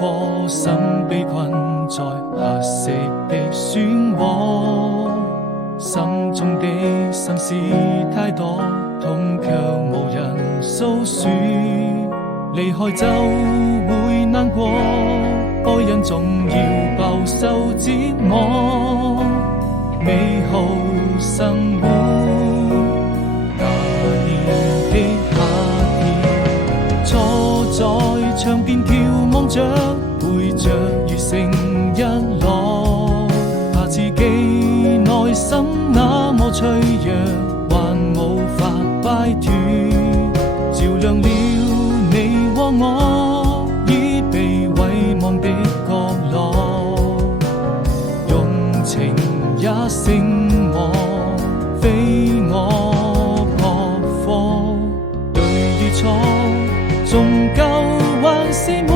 顆心被困在黑色的漩渦，心中的心事太多，痛卻無人訴說。離開就會難過，愛人總要飽受折磨。美好生活，那年的夏天，坐在窗邊眺望着，背着雨成日落，怕自己內心那麼脆弱，還無法擺脫，照亮了你和我已被遺忘的角落，用情也勝我，非我撲火，對與錯，終究還是沒